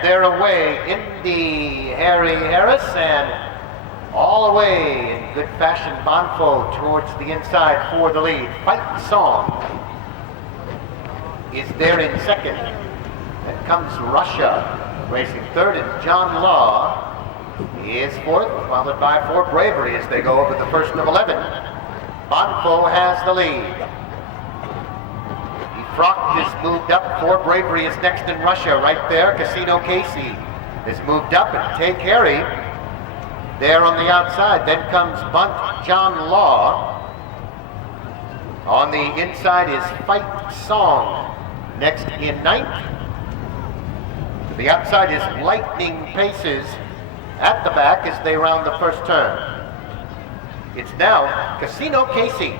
And they're away in the Harry Harris and all away in good fashion. Bonfo towards the inside for the lead. Fight Song is there in second. Then comes Russia racing third, and John Law is fourth, followed by For Bravery as they go over the first of 11. Bonfo has the lead. Defrocked is moved up. For Bravery is next in Russia right there. Casino Casey is moved up, and Take Harry there on the outside. Then comes Bunt John Law. On the inside is Fight Song next in ninth. To the outside is Lightning Paces at the back as they round the first turn. It's now Casino Casey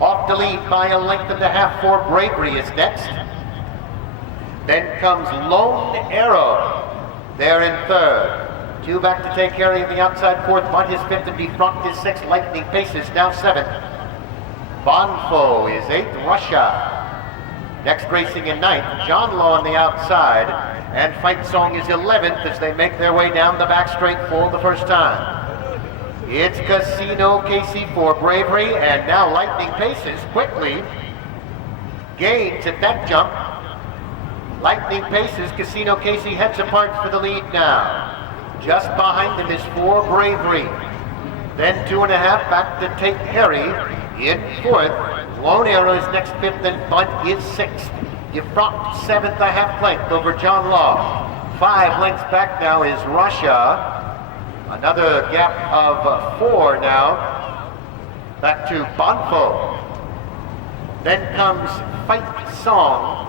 off the lead by a length and a half. For Bravery is next. Then comes Lone Arrow there in third. Two back to Take Harry on the outside. Fourth, Bunt is fifth, and Defrocked is sixth. Lightning Paces now seventh. Bonfo is eighth. Russia next racing in ninth. John Law on the outside, and Fight Song is 11th as they make their way down the back straight for the first time. It's Casino Casey For Bravery, and now Lightning Paces quickly gains at that jump. Lightning Paces, Casino Casey heads apart for the lead now. Just behind them is For Bravery. Then 2.5 back to Take Harry in fourth. Lone Arrow is next fifth, and Bunt is sixth. Defrocked seventh, a half length over John Law. 5 lengths back now is Russia. Another gap of 4 now. Back to Bonfo. Then comes Fight Song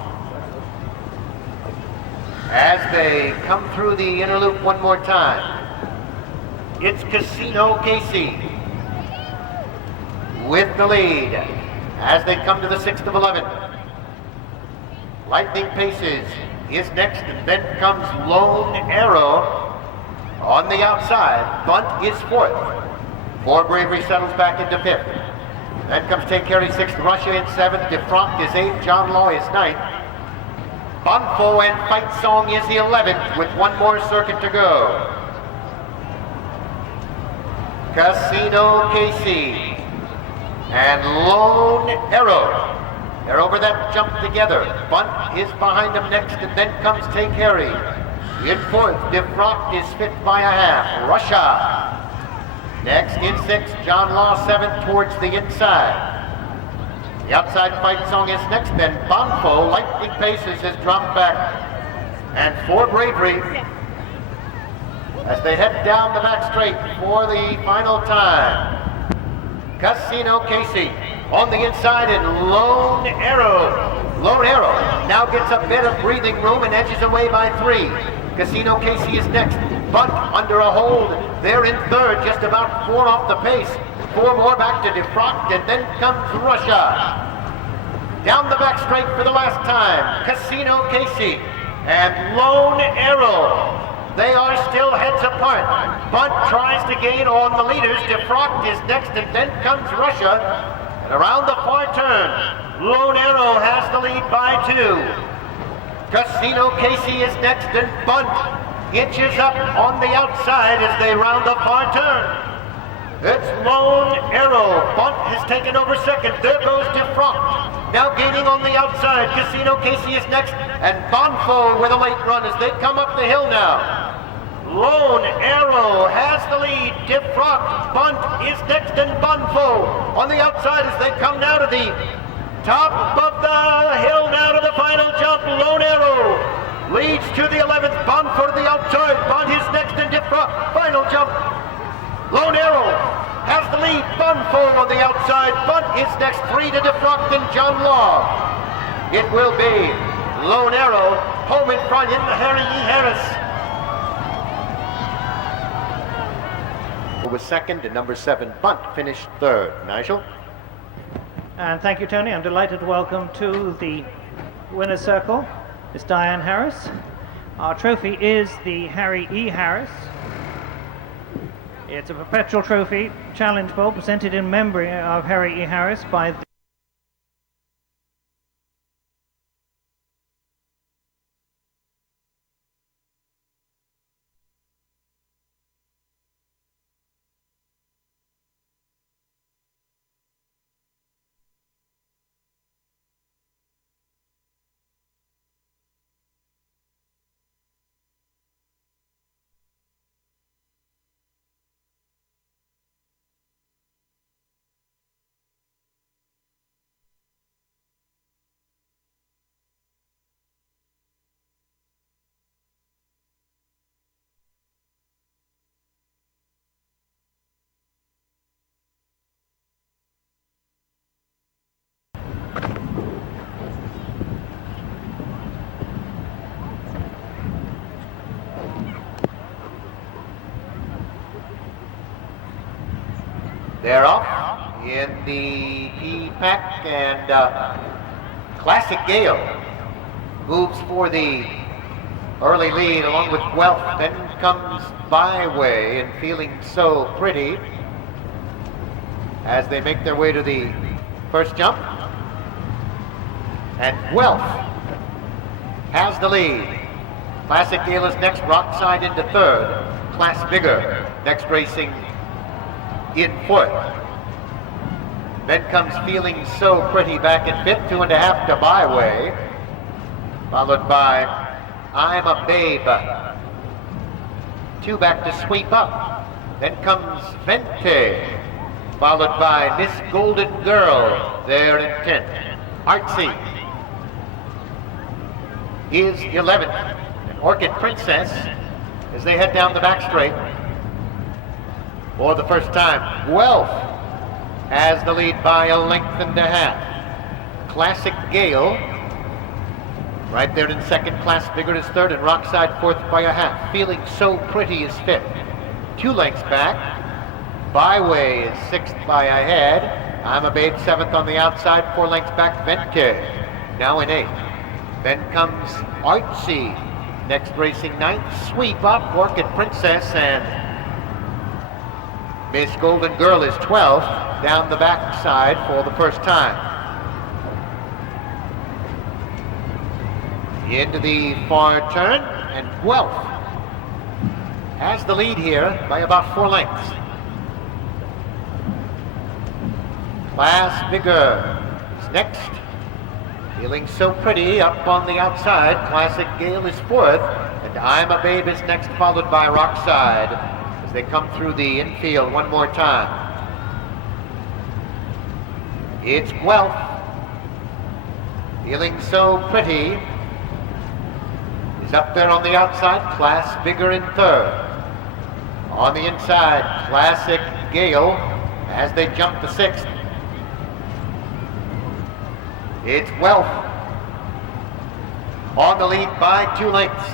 as they come through the inner loop one more time. It's Casino Casey with the lead as they come to the 6th of 11. Lightning Paces is next, and then comes Lone Arrow on the outside. Bunt is fourth. For Bravery settles back into fifth. Then comes Take Harry sixth, Russia in seventh, Defrocked is eighth, John Law is ninth. Bonfo and Fight Song is the 11th with one more circuit to go. Casino Casey and Lone Arrow. They're over that jump together. Bunt is behind them next, and then comes Take Harry. In fourth, Defrocked is fifth by a half. Russia next in sixth, John Law seventh towards the inside. The outside Fight Song is next, then Bonfo. Lightning Paces has dropped back. And For Bravery as they head down the back straight for the final time. Casino Casey on the inside, and Lone Arrow. Lone Arrow now gets a bit of breathing room and edges away by 3. Casino Casey is next. Bunt under a hold. They're in third, just about 4 off the pace. 4 more back to Defrocked, and then comes Russia. Down the back straight for the last time. Casino Casey and Lone Arrow. They are still heads apart. Bunt tries to gain on the leaders. Defrocked is next, and then comes Russia. And around the far turn, Lone Arrow has the lead by 2. Casino Casey is next, and Bunt inches up on the outside as they round the far turn. It's Lone Arrow. Bunt has taken over second. There goes Defrocked. Now gaining on the outside. Casino Casey is next, and Bonfo with a late run as they come up the hill now. Lone Arrow has the lead. Defrocked. Bunt is next, and Bonfo on the outside as they come now to the top of the hill, now to the final jump. Lone Arrow leads to the 11th. Bonfo to the outside. Bunt is next, and Defrocked. Final jump. Lone Arrow has the lead. Bonfo on the outside. Bunt is next. 3 to Defrocked and John Law. It will be Lone Arrow home in front in the Harry E. Harris. Was second, and number 7 Bunt finished third. Nigel? And thank you, Tony. I'm delighted to welcome to the winner's circle Miss Diane Harris. Our trophy is the Harry E. Harris. It's a perpetual trophy challenge bowl presented in memory of Harry E. Harris by the They're off in the Peapack, and Classic Gale moves for the early lead along with Wealth. Then comes Byway and Feeling So Pretty as they make their way to the first jump. And Wealth has the lead. Classic Gale is next, Rockside into third. Class Bigger next, racing in fourth. Then comes Feeling So Pretty back in fifth, 2.5 to Byway, followed by I'm a Babe. 2 back to Sweep Up. Then comes Vente, followed by Miss Golden Girl, there in 10th. Artsy is 11th. And Orchid Princess, as they head down the back straight for the first time. Wealth has the lead by 1.5 lengths. Classic Gale right there in second. Class Bigger is third, and Rockside fourth by 1/2. Feeling So Pretty is fifth, 2 lengths back. Byway is sixth by a head. I'm a Babe seventh on the outside, 4 lengths back. Vente now in eighth. Then comes Artsy next, racing ninth. Sweep Up, Orchid Princess, and Miss Golden Girl is 12th down the backside for the first time. Into the far turn, and Wealth has the lead here by about 4 lengths. Class Bigger is next. Feeling So Pretty up on the outside. Classic Gale is fourth, and I'm a Babe is next, followed by Rockside as they come through the infield one more time. It's Wealth. Feeling So Pretty is up there on the outside. Class Bigger in third. On the inside, Classic Gale as they jump to sixth. It's Wealth on the lead by 2 lengths.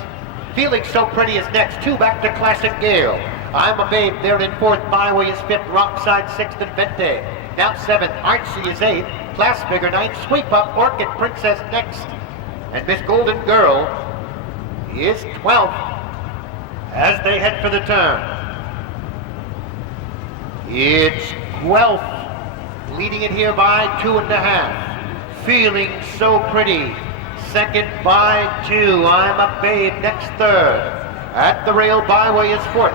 Feeling So Pretty is next, 2 back to Classic Gale. I'm a Babe there in fourth. Byway is fifth, Rockside sixth, and Vente now seventh. Artsy is eighth, Class Bigger ninth. Sweep Up, Orchid Princess next, and Miss Golden Girl is 12th as they head for the turn. It's Wealth leading it here by 2.5. Feeling So Pretty second by 2. I'm a Babe next, third. At the rail, Byway is fourth.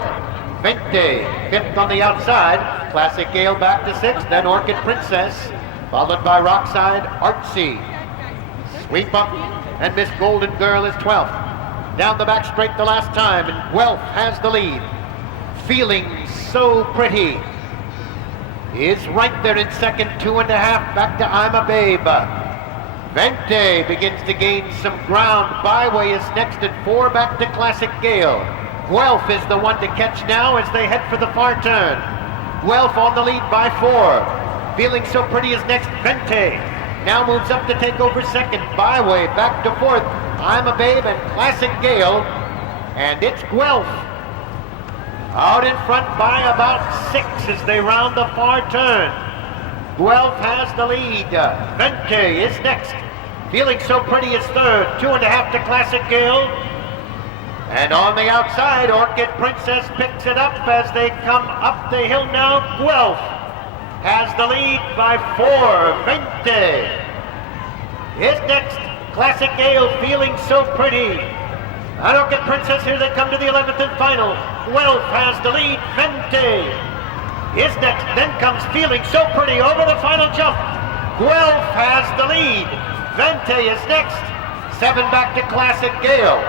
Vente fifth on the outside. Classic Gale back to sixth. Then Orchid Princess, followed by Rockside, Artsy. Sweep Up, and Miss Golden Girl is 12th. Down the back straight the last time, and Wealth has the lead. Feeling So Pretty is right there in second, 2.5 back to I'm a Babe. Vente begins to gain some ground. Byway is next at 4 back to Classic Gale. Guelph is the one to catch now as they head for the far turn. Guelph on the lead by 4. Feeling So Pretty is next. Vente now moves up to take over second. Byway back to fourth. I'm a Babe and Classic Gale. And it's Guelph out in front by about 6 as they round the far turn. Guelph has the lead. Vente is next. Feeling So Pretty is third, 2.5 to Classic Gale. And on the outside, Orchid Princess picks it up as they come up the hill now. Guelph has the lead by 4. Vente is next. Classic Gale, Feeling So Pretty. And Orchid Princess, here they come to the 11th and final. Guelph has the lead. Vente is next. Then comes Feeling So Pretty over the final jump. Guelph has the lead. Vente is next. 7 back to Classic Gale.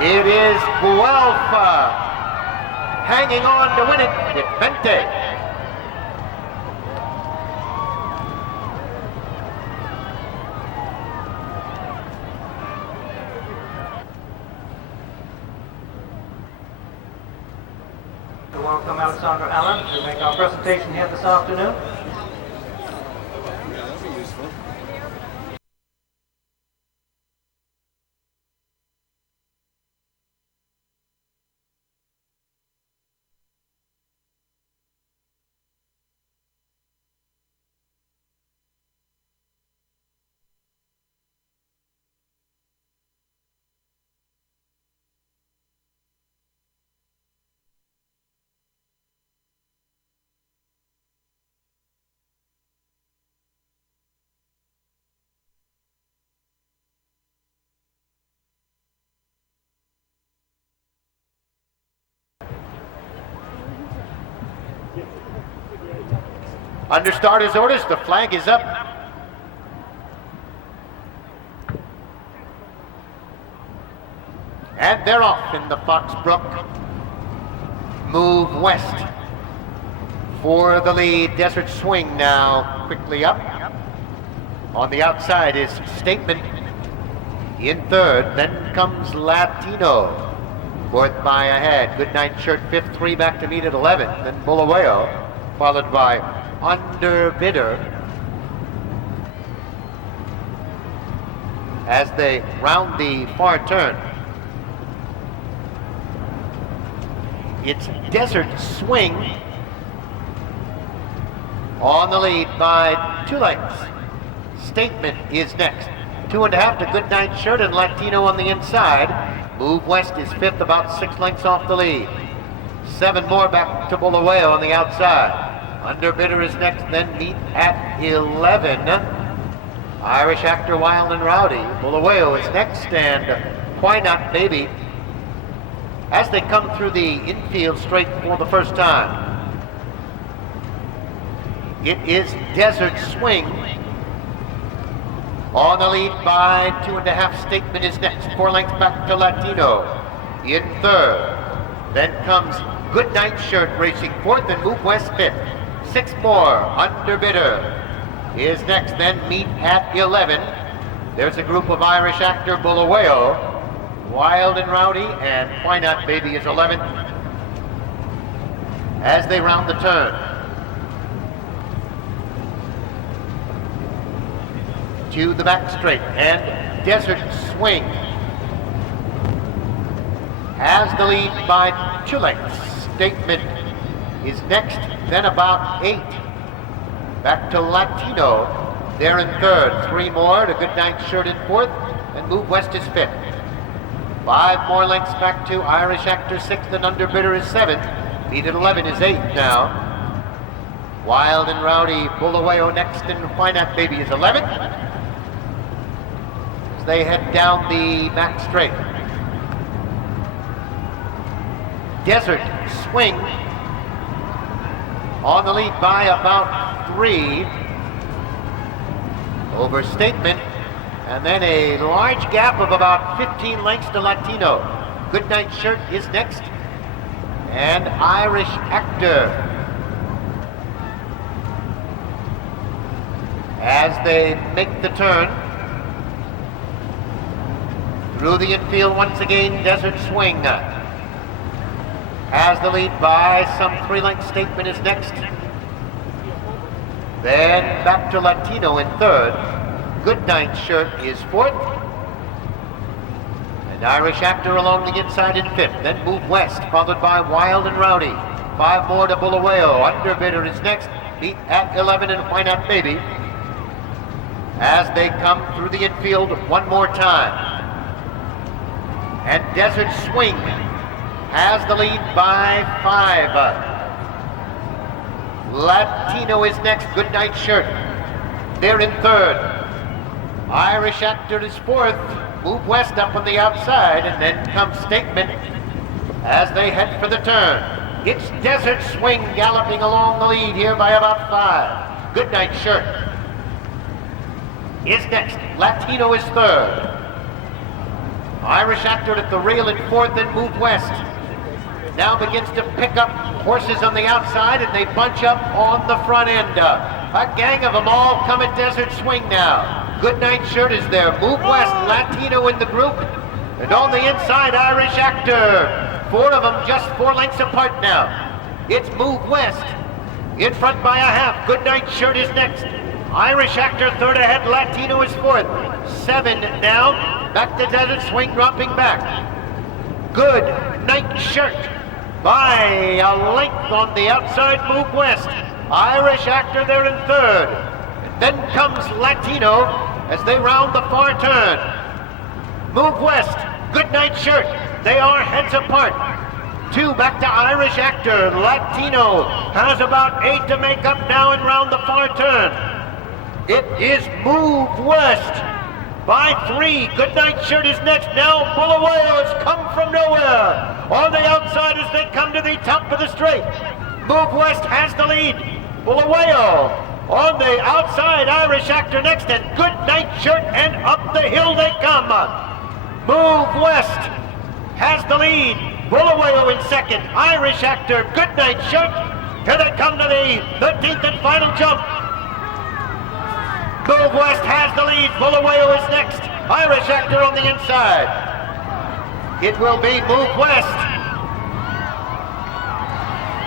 It is Guelph hanging on to win it with Vente. We welcome Alexandra Allen to make our presentation here this afternoon. Under starter's orders, the flag is up. And they're off in the Foxbrook. Move West for the lead. Desert Swing now quickly up. On the outside is Statement in third. Then comes Latino. Fourth by a head. Goodnight Shirt fifth, 3 back to meet at 11. Then Bulawayo, followed by Underbidder. As they round the far turn, it's Desert Swing on the lead by 2 lengths. Statement is next. 2.5 to Goodnight Shirt and Latino on the inside. Move West is fifth, about 6 lengths off the lead. 7 more back to Bulawayo on the outside. Underbidder is next, then meet at 11. Irish Actor, Wild and Rowdy. Bulawayo is next, and Why Not Baby as they come through the infield straight for the first time. It is Desert Swing on the lead by 2.5. Statement is next. 4 lengths back to Latino in third. Then comes Goodnight Shirt racing fourth and Move West fifth. 6 more. Underbidder is next. Then meet at 11. There's a group of Irish Actor, Bulawayo, Wild and Rowdy, and Why Not Baby is 11th as they round the turn. To the back straight, and Desert Swing has the lead by 2 lengths. Statement is next, then about 8. Back to Latino, they're in third. 3 more to Goodnight Shirt in fourth, and Move West is fifth. 5 more lengths back to Irish Actor 6th, and Underbidder is 7th. Meet at 11 is 8 now. Wild and Rowdy, Bulawayo next, and Why Not Baby is 11th. As they head down the back straight. Desert Swing on the lead by about 3 over Statement, and then a large gap of about 15 lengths to Latino. Goodnight Shirt is next, and Irish Actor as they make the turn through the infield once again. Desert Swing has the lead by some 3 lengths. Statement is next. Then back to Latino in third. Goodnight Shirt is fourth. And Irish Actor along the inside in fifth. Then Move West, followed by Wild and Rowdy. 5 more to Bulawayo. Underbidder is next. Meet at 11 and Why Not Baby as they come through the infield one more time. And Desert Swing has the lead by 5. Latino is next. Goodnight Shirt, they're in third. Irish Actor is fourth. Move West up on the outside, and then comes Statement as they head for the turn. It's Desert Swing galloping along the lead here by about 5. Goodnight Shirt is next. Latino is third. Irish Actor at the rail in fourth, and Move West now begins to pick up horses on the outside, and they bunch up on the front end. A gang of them all come at Desert Swing now. Goodnight Shirt is there. Move West, Latino in the group, and on the inside, Irish Actor. 4 of them just 4 lengths apart now. It's Move West in front by a half. Goodnight Shirt is next. Irish Actor third ahead. Latino is fourth. 7 down. Back to Desert Swing, dropping back. Goodnight Shirt by a length on the outside. Move West. Irish Actor there in third. And then comes Latino as they round the far turn. Move West, Goodnight Shirt, they are heads apart. 2 back to Irish Actor. Latino has about 8 to make up now and round the far turn. It is Move West by 3. Goodnight Shirt is next. Now Bulawayo has come from nowhere. On the outside as they come to the top of the straight. Move West has the lead. Bulawayo On the outside, Irish Actor next, and Good Night Shirt, and up the hill they come. Move West has the lead. Bulawayo in second. Irish Actor, Good Night Shirt. Here they come to the 13th and final jump. Move West has the lead. Bulawayo is next. Irish Actor on the inside. It will be Move West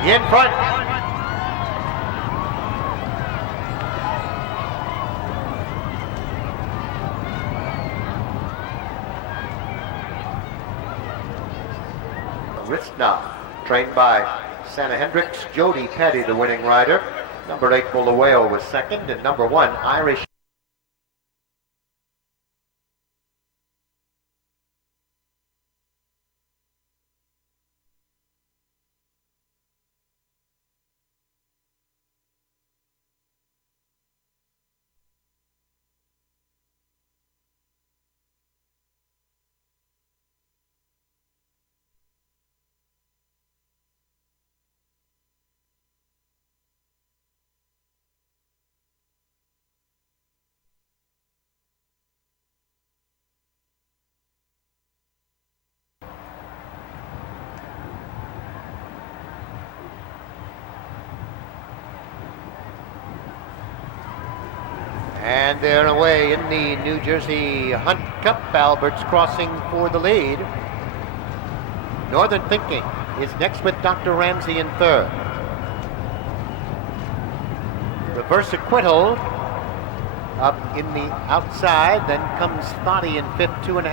in front. Ristna, trained by Santa Hendricks. Jody Petty, the winning rider. Number 8, Bulawayo was second, and number 1, Irish. And they're away in the New Jersey Hunt Cup. Albert's crossing for the lead. Northern Thinking is next with Dr. Ramsey in third. Reverse Acquittal up in the outside. Then comes Thotty in fifth, 2.5.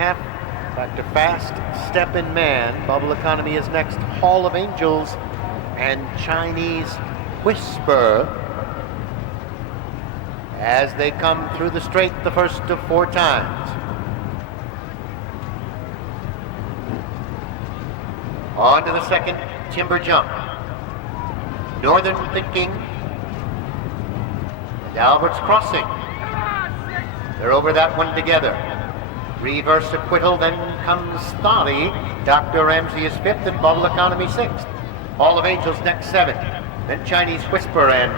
Back to Fast Steppin' Man. Bubble Economy is next. Hall of Angels and Chinese Whisper as they come through the straight the first of 4 times. On to the second timber jump. Northern Thinking and Albert's Crossing. They're over that one together. Reverse Acquittal, then comes Thotty. Dr. Ramsey is 5th and Bubble Economy 6th. Hall of Angels next 7th. Then Chinese Whisper and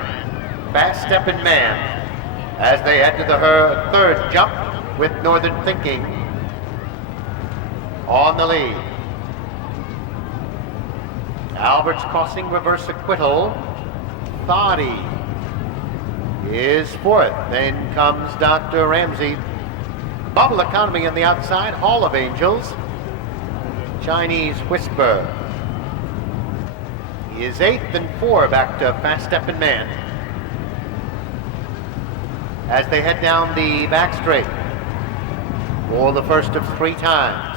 Fast Steppin' Man as they head to the third jump with Northern Thinking on the lead. Albert's Crossing, Reverse Acquittal. Thotty is 4th. Then comes Dr. Ramsey. Bubble Economy on the outside. Hall of Angels. Chinese Whisper is 8th and 4 back to Fast Steppin' Man as they head down the back straight for the first of 3 times.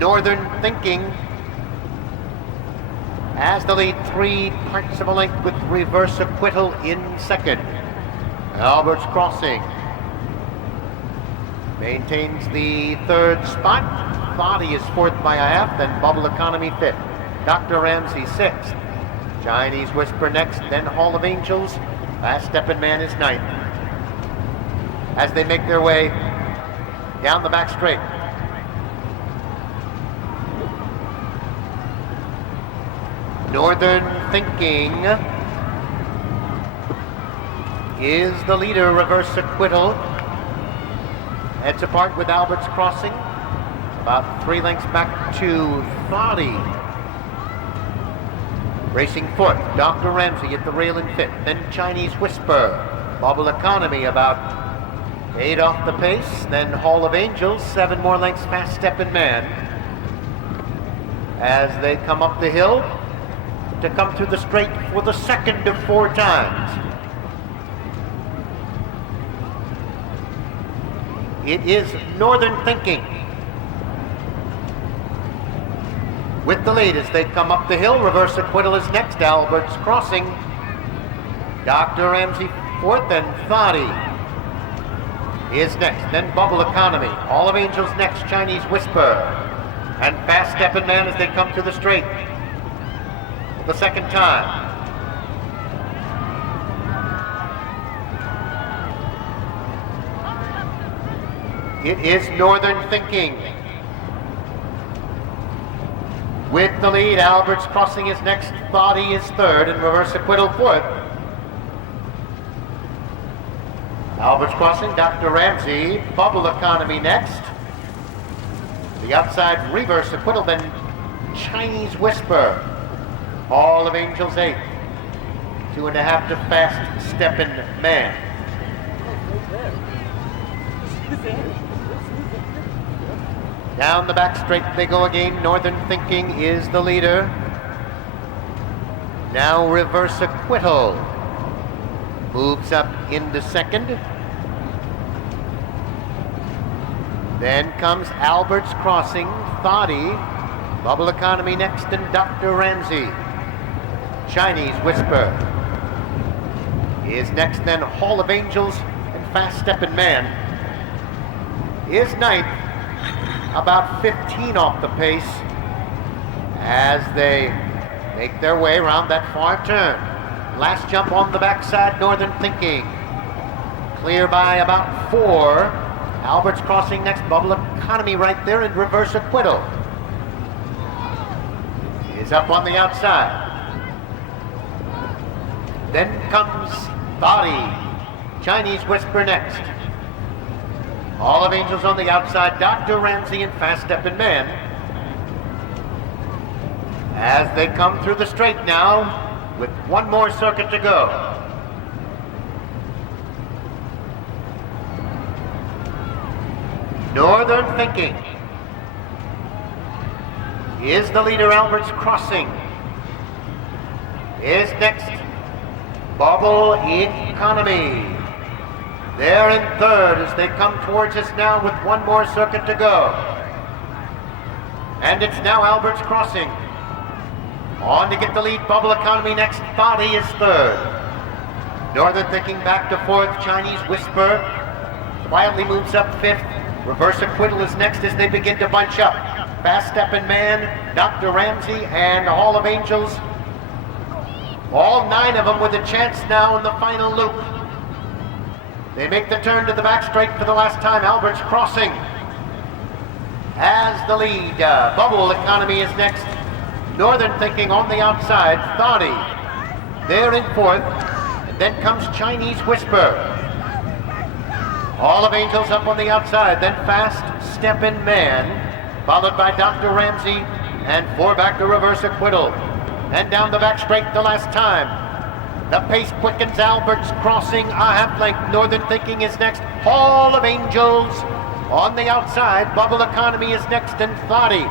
Northern Thinking has the lead 3 parts of a length with Reverse Acquittal in second. Albert's Crossing maintains the 3rd spot. Thotty is 4th by a half, then Bubble Economy 5th. Dr. Ramsey 6th. Chinese Whisper next, then Hall of Angels. Fast Steppin' Man is 9th. As they make their way down the back straight. Northern Thinking is the leader. Reverse Acquittal heads apart with Albert's Crossing. About 3 lengths back to Thotty. Racing 4th, Dr. Ramsey at the rail in 5th. Then Chinese Whisper. Bubble Economy about 8 off the pace. Then Hall of Angels, 7 more lengths Fast Steppin' Man as they come up the hill to come through the straight for the second of 4 times. It is Northern Thinking with the lead as they come up the hill. Reverse Acquittal is next. Albert's Crossing. Dr. Ramsey 4th and Thotty is next. Then Bubble Economy. Hall of Angels next. Chinese Whisper. And Fast Steppin' Man as they come through the straight for the second time. It is Northern Thinking with the lead. Albert's Crossing is next, Body is third, and Reverse Acquittal fourth. Albert's Crossing, Dr. Ramsey, Bubble Economy next. The outside, Reverse Acquittal, then Chinese Whisper. Hall of Angels eighth. 2.5 to Fast Steppin' Man. Down the back straight they go again. Northern Thinking is the leader. Now Reverse Acquittal moves up into second. Then comes Albert's Crossing, Thoughty, Bubble Economy next, and Dr. Ramsey. Chinese Whisper is next, then Hall of Angels and Fast Steppin' Man is ninth, about 15 off the pace as they make their way around that far turn. Last jump on the backside, Northern Thinking. Clear by about 4. Albert's Crossing next, Bubble Economy right there, and Reverse Acquittal is up on the outside. Then comes Thoughty, Chinese Whisper next. Hall of Angels on the outside, Dr. Ramsey and Fast Steppin' Man. As they come through the straight now, with one more circuit to go. Northern Thinking is the leader. Albert's Crossing is next. Bubble Economy. They're in third as they come towards us now with one more circuit to go. And it's now Albert's Crossing. On to get the lead, Bubble Economy next, Thoughty is third. Northern Thinking back to fourth, Chinese Whisper quietly moves up fifth. Reverse Acquittal is next as they begin to bunch up. Fast Steppin' Man, Dr. Ramsey, and Hall of Angels. All 9 of them with a chance now in the final loop. They make the turn to the back straight for the last time. Albert's Crossing has the lead. Bubble Economy is next. Northern Thinking on the outside. Thoughty, they're in fourth. And then comes Chinese Whisper. Hall of Angels up on the outside. Then Fast Steppin' Man, followed by Dr. Ramsey, and 4 back to Reverse Acquittal. And down the back straight the last time. The pace quickens. Albert's Crossing a half length. Northern Thinking is next. Hall of Angels on the outside. Bubble Economy is next, and Thoughty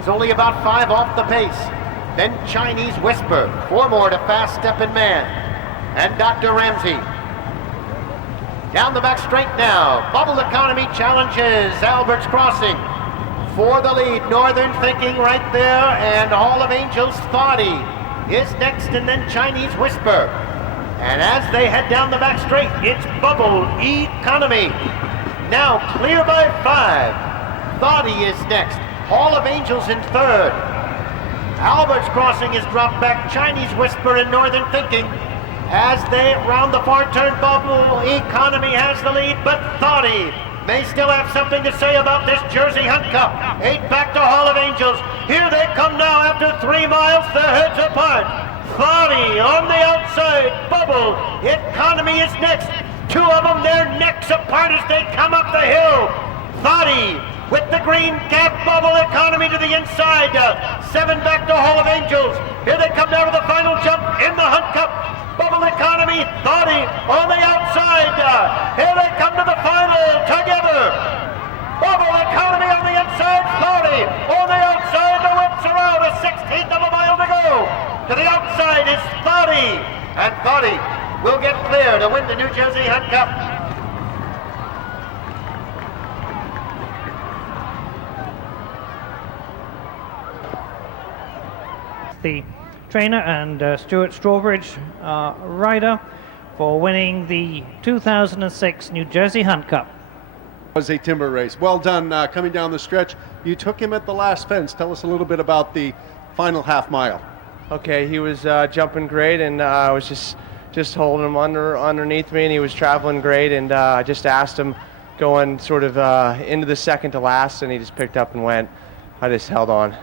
is only about 5 off the pace. Then Chinese Whisper. 4 more to Fast Steppin' Man and Dr. Ramsey. Down the back straight now. Bubble Economy challenges Albert's Crossing for the lead. Northern Thinking right there, and Hall of Angels, Thoughty is next, and then Chinese Whisper. And as they head down the back straight, it's Bubble Economy. Now clear by 5. Thoughty is next. Hall of Angels in third. Albert's Crossing is dropped back. Chinese Whisper and Northern Thinking. As they round the far turn, Bubble Economy has the lead, but Thoughty may still have something to say about this Jersey Hunt Cup. 8 back to Hall of Angels. Here they come now after 3 miles, their heads apart. Thoughty on the outside. Bubble Economy is next. 2 of them, their necks apart as they come up the hill. Thoughty with the green cap, Bubble Economy to the inside. 7 back to Hall of Angels. Here they come down to the final jump in the Hunt Cup. Bubble Economy, Thoughty on the outside. Here they come to the final together. Bubble Economy on the inside, Thoughty on the outside. The whips are out, a 16th of a mile to go. To the outside is Thoughty, and Thoughty will get clear to win the New Jersey Hunt Cup. The trainer and Stuart Strawbridge rider for winning the 2006 New Jersey Hunt Cup. It was a timber race. Well done coming down the stretch. You took him at the last fence. Tell us a little bit about the final half mile. Okay, he was jumping great, and I was just holding him underneath me, and he was traveling great, and I just asked him going sort of into the second to last, and he just picked up and went. I just held on.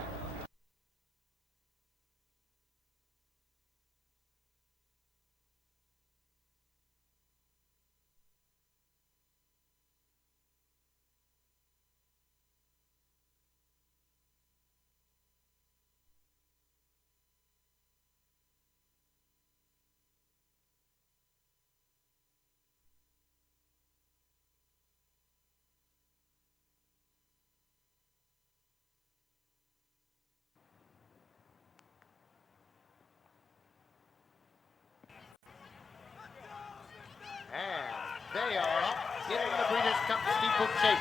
First comes Steeplechase.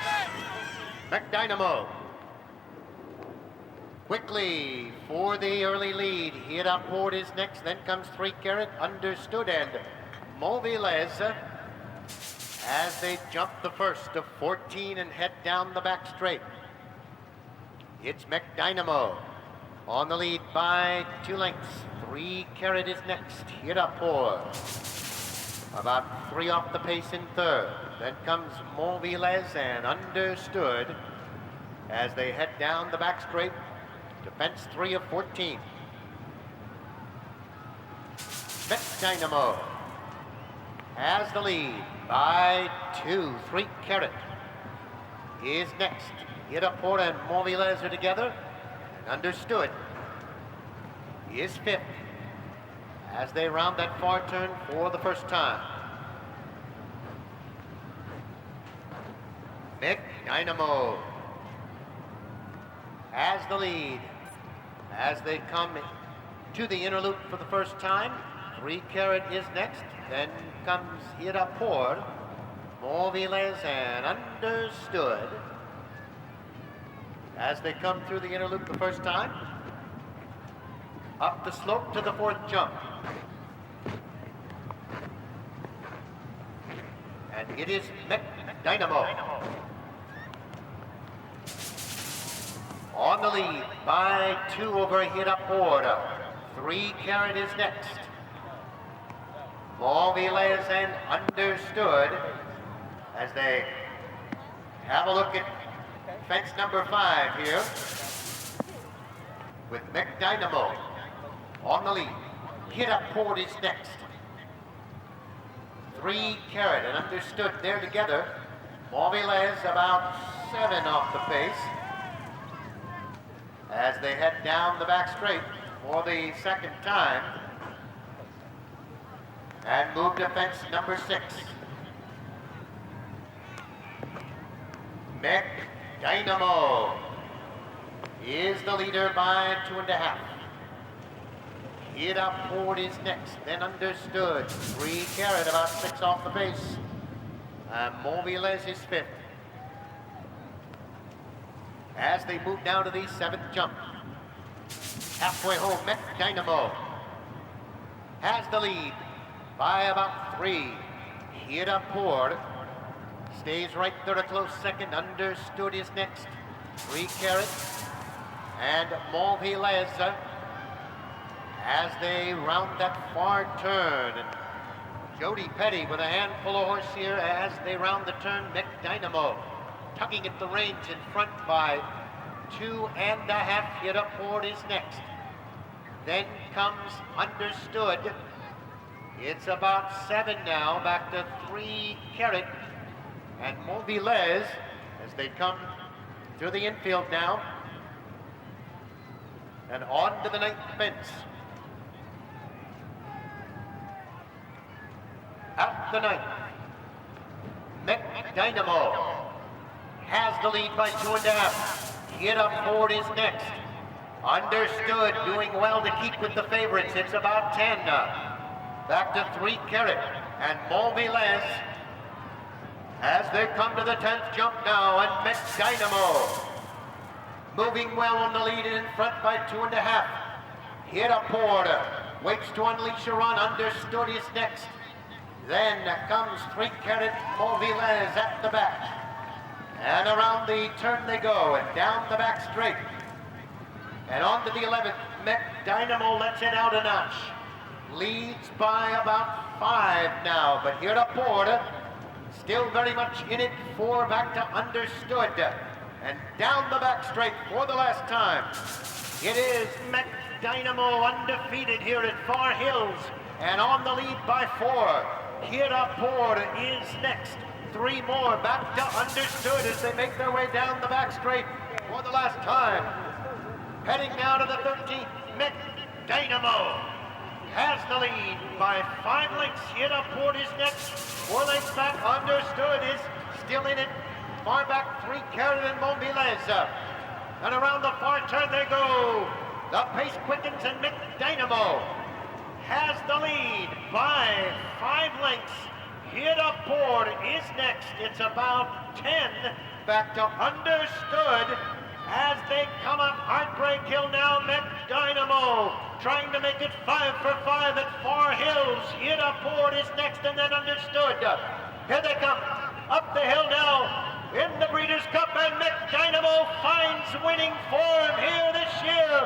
McDynamo. Quickly for the early lead. Hit up board is next. Then comes 3 Carat, Understood, and Novice as they jump the first of 14 and head down the back straight. It's McDynamo on the lead by 2 lengths. 3 Carat is next. Hit up board. About 3 off the pace in third. Then comes Novice and Understood as they head down the back straight to fence 3 of 14. McDynamo has the lead by 2. 3 Carat is next. Hit up board and Novice are together. And Understood is 5th as they round that far turn for the first time. McDynamo has the lead as they come to the inner loop for the first time. 3 Carat is next. Then comes Hit Up Board, Novice and Understood as they come through the inner loop the first time. Up the slope to the 4th jump. And it is McDynamo on the lead by 2 over Hit Up Board. 3 Carat is next. Novice and Understood as they have a look at fence number 5 here with McDynamo on the lead. Hit Up Board is next. 3 Carat and Understood there together. Novice about 7 off the pace as they head down the back straight for the second time and move to fence number 6. McDynamo is the leader by 2.5. Hit Up Board is next, then Understood. 3 Carat about 6 off the pace. And Novice is 5th. As they move down to the 7th jump. Halfway home, McDynamo has the lead by about 3. Hit Up Board stays right there a close second. Understood is next. 3 Carat and Novice as they round that far turn. And Jody Petty with a handful of horse here as they round the turn. McDynamo tugging at the reins in front by 2.5. Hit Up Board is next. Then comes Understood. It's about 7 now, back to 3 Carat and Novice as they come through the infield now and on to the 9th fence. At the 9th, McDynamo has the lead by 2.5. Hit Up Board is next. Understood doing well to keep with the favorites. It's about 10 now. Back to 3 Carat and Novice as they come to the 10th jump now, and McDynamo moving well on the lead in front by 2.5. Hit Up Board waits to unleash a run. Understood is next. Then comes 3 Carat, Novice at the back. And around the turn they go and down the back straight. And on to the 11th, McDynamo lets it out a notch. Leads by about 5 now, but Hit Up Board still very much in it for back to Understood. And down the back straight for the last time. It is McDynamo undefeated here at Far Hills and on the lead by 4. Hit Up Board is next. 3 more back to Understood as they make their way down the back straight for the last time. Heading now to the 13th, McDynamo has the lead by 5 lengths. Hit Up Board is next. 4 lengths back. Understood is still in it. Far back 3 Carat and Novice. And around the far turn they go. The pace quickens and McDynamo has the lead by 5 lengths. Hit Up Board is next. It's about 10 back to Understood as they come up Heartbreak Hill now. Met Dynamo trying to make it 5 for 5 at Far Hills. Hit Up Board is next, and then Understood. Here they come up the hill now in the Breeders' Cup, and Met Dynamo finds winning form here this year.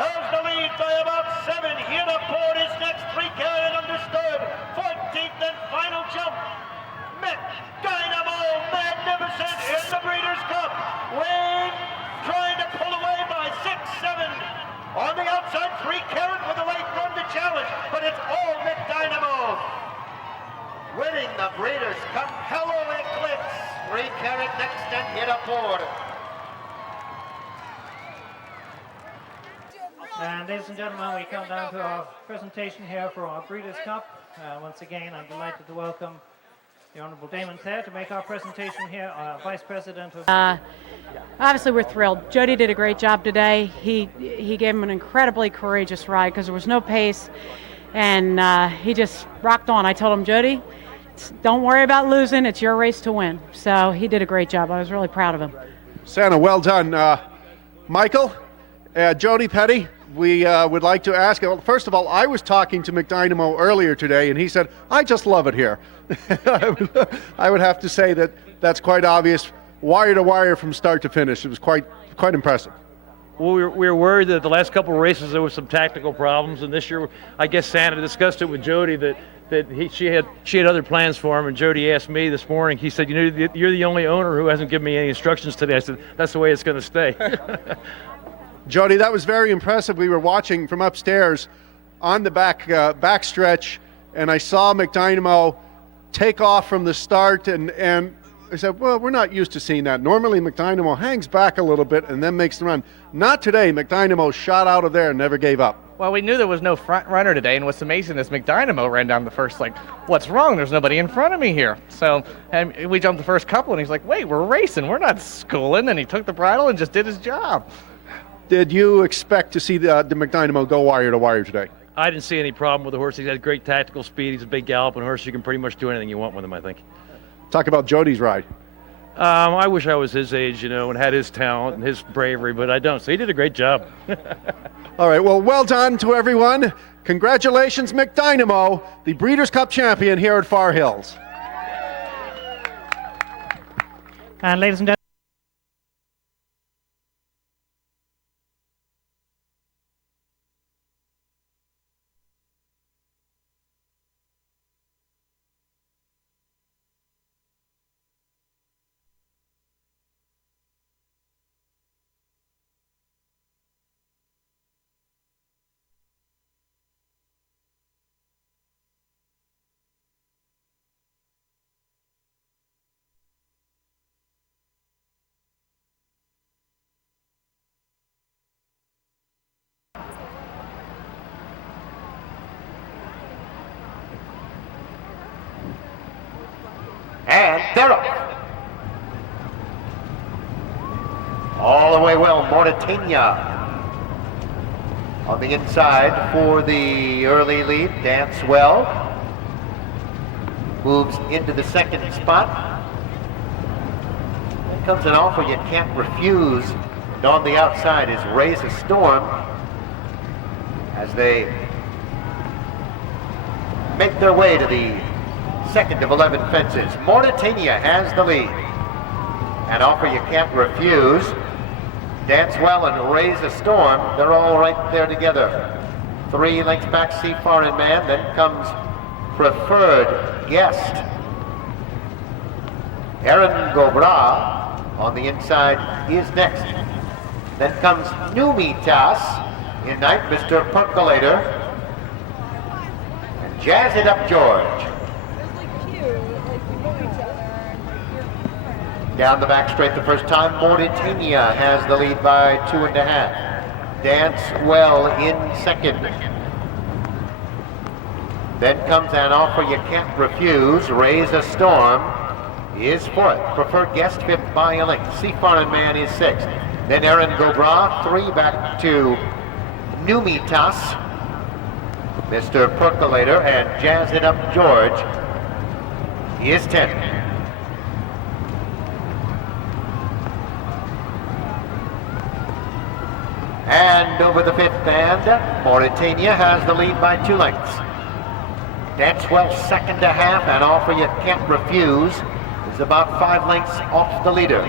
Has the lead by about 7. Hit Up Board is next. 3 Carat Understood. 14th and final jump. Met Dynamo, magnificent in the Breeders' Cup. Wayne trying to pull away by 6, 7. On the outside, 3 Carat with a late run to challenge, but it's all Met Dynamo. Winning the Breeders' Cup. Hello Eclipse. 3 Carat next and Hit Up Board. And ladies and gentlemen, we come down to our presentation here for our Breeders' Cup. Once again, I'm delighted to welcome the Honourable Damon Clare to make our presentation here, our Vice President of... Obviously, we're thrilled. Jody did a great job today. He gave him an incredibly courageous ride because there was no pace, and he just rocked on. I told him, Jody, don't worry about losing. It's your race to win. So he did a great job. I was really proud of him. Santa, well done. Michael, Jody Petty, we would like to ask, well, first of all, I was talking to McDynamo earlier today, and he said, I just love it here. I would have to say that that's quite obvious, wire to wire from start to finish. It was quite impressive. Well, we were worried that the last couple of races there were some tactical problems, and this year, I guess Santa discussed it with Jody that she had other plans for him, and Jody asked me this morning. He said, you know, you're the only owner who hasn't given me any instructions today. I said, that's the way it's going to stay. Jody, that was very impressive. We were watching from upstairs on the back stretch, and I saw McDynamo take off from the start, and I said, well, we're not used to seeing that. Normally McDynamo hangs back a little bit and then makes the run. Not today. McDynamo shot out of there and never gave up. Well, we knew there was no front runner today, and what's amazing is McDynamo ran down the first, like, what's wrong? There's nobody in front of me here. So, and we jumped the first couple, and he's like, wait, we're racing. We're not schooling. And he took the bridle and just did his job. Did you expect to see the McDynamo go wire to wire today? I didn't see any problem with the horse. He's got great tactical speed. He's a big galloping horse. You can pretty much do anything you want with him, I think. Talk about Jody's ride. I wish I was his age, you know, and had his talent and his bravery, but I don't. So he did a great job. All right, well done to everyone. Congratulations, McDynamo, the Breeders' Cup champion here at Far Hills. And ladies and gentlemen, And they're off. All the way well, Mauritania. On the inside for the early lead, Dance Well. Moves into the second spot. Then comes an offer you can't refuse. And on the outside is Raise a Storm as they make their way to the second of 11 fences. Mauritania has the lead. An offer you can't refuse. Dance Well and Raise a Storm, they're all right there together. 3 lengths back, See Foreign Man. Then comes Preferred Guest. Aaron Gobra on the inside is next. Then comes Numitas in ninth, Mr. Percolator. And Jazz It Up George. Down the back straight the first time, Mauritania has the lead by 2.5. Dance Well in second. Then comes an offer you can't refuse. Raise a Storm is fourth. Preferred Guest fifth by a length. See Foreign Man is sixth. Then Aaron Gobra, 3 back to Numitas, Mr. Percolator, and Jazz It Up George. is 10. And over the 5th band, Mauritania has the lead by 2 lengths. Dance Well second to half, and Offer You Can't Refuse is about 5 lengths off the leader.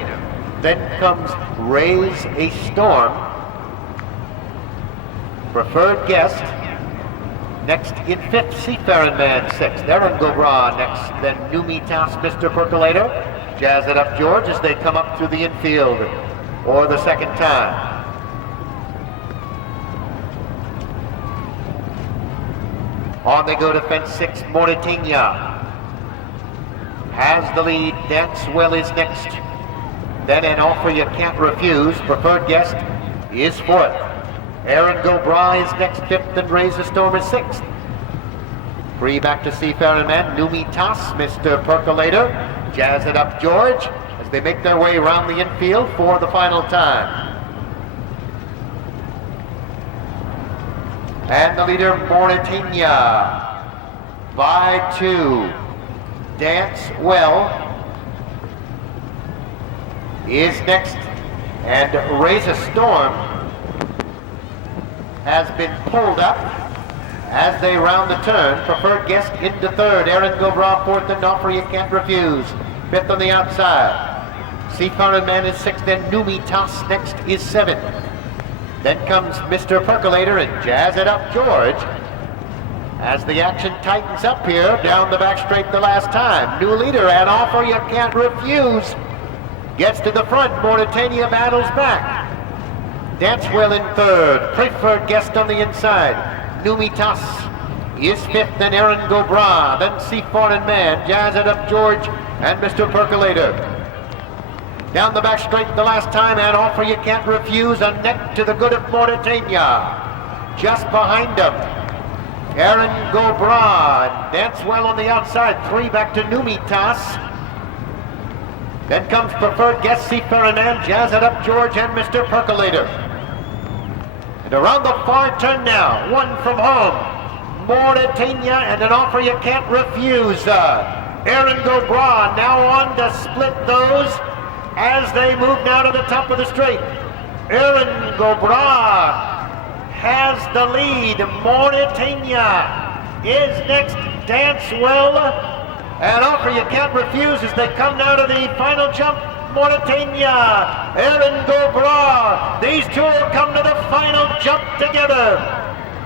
Then comes Raise a Storm, Preferred Guest. Next in 5th, Seafaring Man 6th. Erin Gobra next, then Numitas, Mr. Percolator. Jazz It Up George as they come up through the infield, or the second time. On they go to fence 6, Mauritania has the lead. Dance Well is next. Then An Offer You Can't Refuse. Preferred Guest is 4th. Erin Gobra is next, 5th, and Raise a Storm is 6th. 3 back to Seafaring Man, Numitas, Mr. Percolator, Jazz It Up George, as they make their way around the infield for the final time. And the leader, Mauritania, by 2. Dance Well is next, and Raise a Storm has been pulled up as they round the turn. Preferred Guest into 3rd, Erin Gobra 4th, and Offer You Can't Refuse 5th on the outside. Seafaring Man is 6th, and Numitas next is 7th. Then comes Mr. Percolator and Jazz It Up George as the action tightens up here down the back straight the last time. New leader, An Offer You Can't Refuse gets to the front. Mauritania battles back. Dance Well in 3rd, Preferred Guest on the inside. Numitas is 5th, then Erin Gobra, then Seafaring Man, Jazz It Up George, and Mr. Percolator. Down the back straight the last time, An Offer You Can't Refuse, a neck to the good of Mauritania. Just behind them, Erin Gobra, Dance Well on the outside, 3 back to Numitas. Then comes Preferred Guest, Seafaring Man, Jazz It Up George, and Mr. Percolator. And around the far turn now, 1 from home, Mauritania and An Offer You Can't Refuse. Erin Gobra now on to split those as they move now to the top of the straight. Erin Gobra has the lead. Mauritania is next. Dance Well and Offer You Can't Refuse as they come now to the final jump. Mauritania, Erin Gobra, these two will come to the final jump together.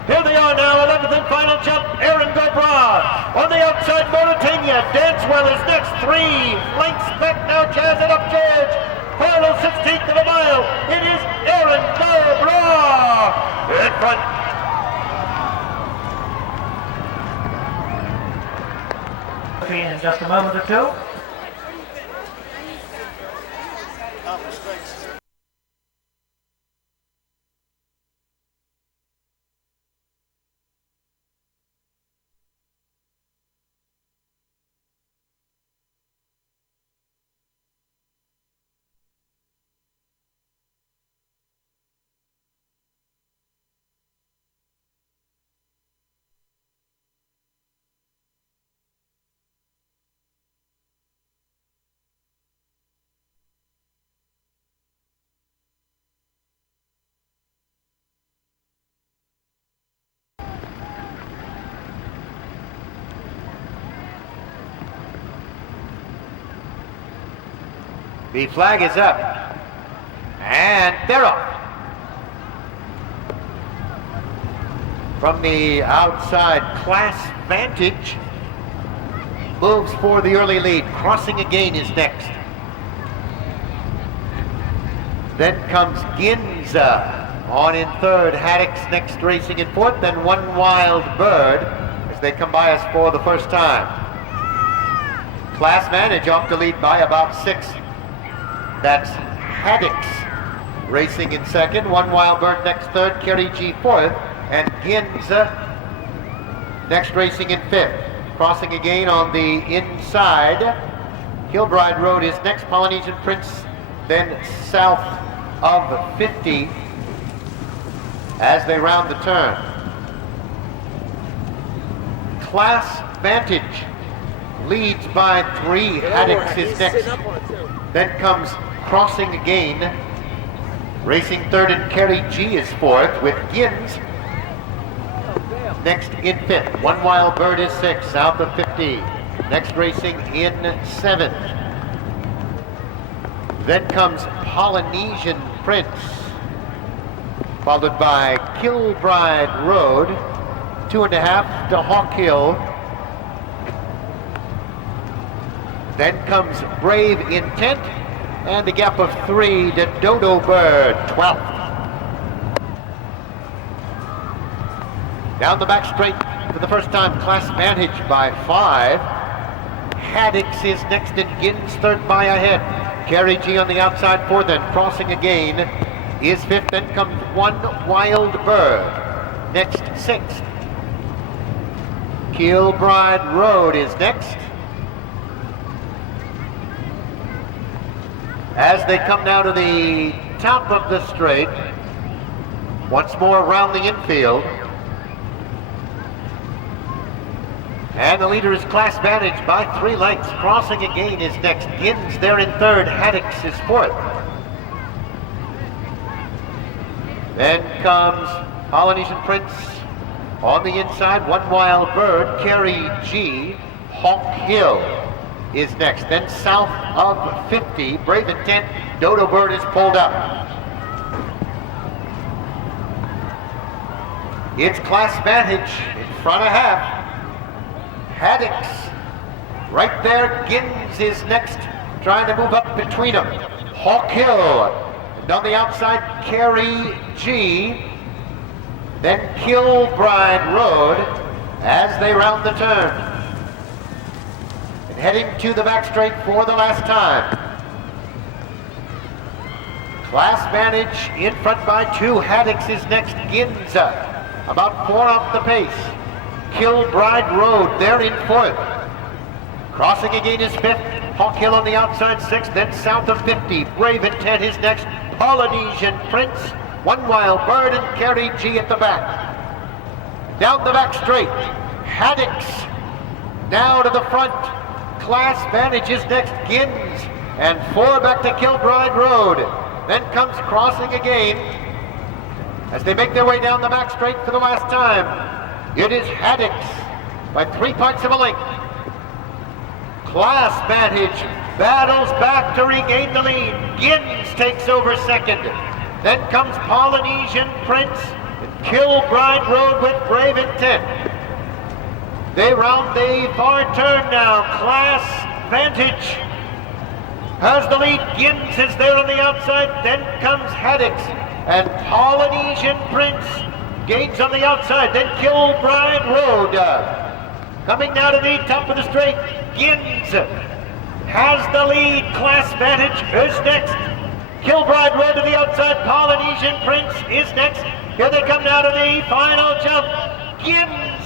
Here they are now, 11th and final jump, Erin Gobra. On the outside, Mauritania, Dance Well is next, 3 lengths back now, Jazz It Up George. Final 16th of a mile, it is Erin Gobra in front. In just a moment or two. The flag is up, and they're off. From the outside, Class Vantage moves for the early lead. Crossing Again is next. Then comes Ginza on in 3rd. Haddock's next, racing in 4th. Then One Wild Bird as they come by us for the first time. Class Vantage off to lead by about 6. That's Haddock's racing in 2nd. One Wild Bird next, 3rd. Kerry G 4th. And Ginza next, racing in 5th. Crossing Again on the inside. Kilbride Road is next. Polynesian Prince then south of 50 as they round the turn. Class Vantage leads by 3. Haddix is next. Then comes Crossing Again. Racing third and Kerry G is fourth with Gins next in fifth. One Wild Bird is sixth, south of 50. Next racing in seventh. Then comes Polynesian Prince, followed by Kilbride Road, 2.5 to Hawk Hill. Then comes Brave Intent, and a gap of 3 to Dodo Bird, 12th. Down the back straight for the first time, Class Vantage by 5. Haddix is next and Gins third by a head. Kerry G on the outside fourth, and Crossing Again is fifth. Then comes One Wild Bird, next sixth. Kilbride Road is next. As they come now to the top of the straight, once more around the infield. And the leader is Class Vantage by 3 lengths. Crossing Again is next. Gins there in third. Haddix is fourth. Then comes Polynesian Prince on the inside. One Wild Bird. Kerry G. Hawk Hill is next. Then south of 50, Brave Intent. Dodo Bird is pulled up. It's Class Vantage in front of half. Haddix right there. Gins is next, trying to move up between them. Hawk Hill, and on the outside, Kerry G. Then Kilbride Road as they round the turn. And heading to the back straight for the last time. Class Vantage in front by 2. Haddix is next. Gins about 4 off the pace. Kilbride Road there in fourth. Crossing Again is fifth. Hawk Hill on the outside sixth. Then south of 50, Brave Intent is next. Polynesian Prince, One Wild Bird, and Kerry G at the back. Down the back straight, Haddix now to the front. Class Vantage is next. Gins and 4 back to Kilbride Road. Then comes Crossing Again as they make their way down the back straight for the last time. It is Haddix by 3/8 of a length. Class Vantage battles back to regain the lead. Gins takes over second. Then comes Polynesian Prince and Kilbride Road with Brave Intent. They round the far turn now. Class Vantage has the lead. Gins is there on the outside. Then comes Haddix and Polynesian Prince gains on the outside. Then Kilbride Road coming now to the top of the straight. Gins has the lead. Class Vantage is next. Kilbride Road to the outside. Polynesian Prince is next. Here they come now to the final jump. Gins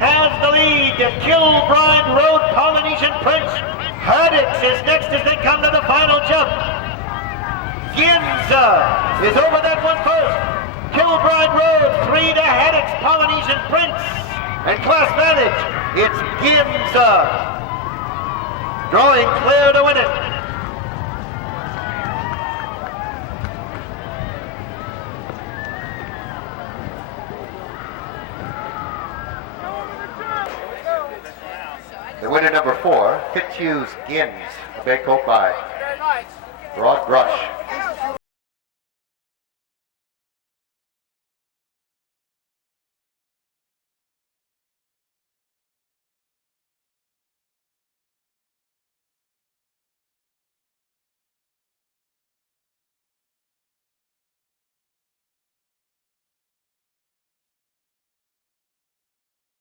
has the lead. Kilbride Road, Polynesian Prince. Haddix is next as they come to the final jump. Gins is over that one first. Kilbride Road, 3 to Haddix, Polynesian Prince, and Class Vantage. It's Gins drawing clear to win it. The winner number 4, Fitzhughes Gins, a big hope by Broad Brush.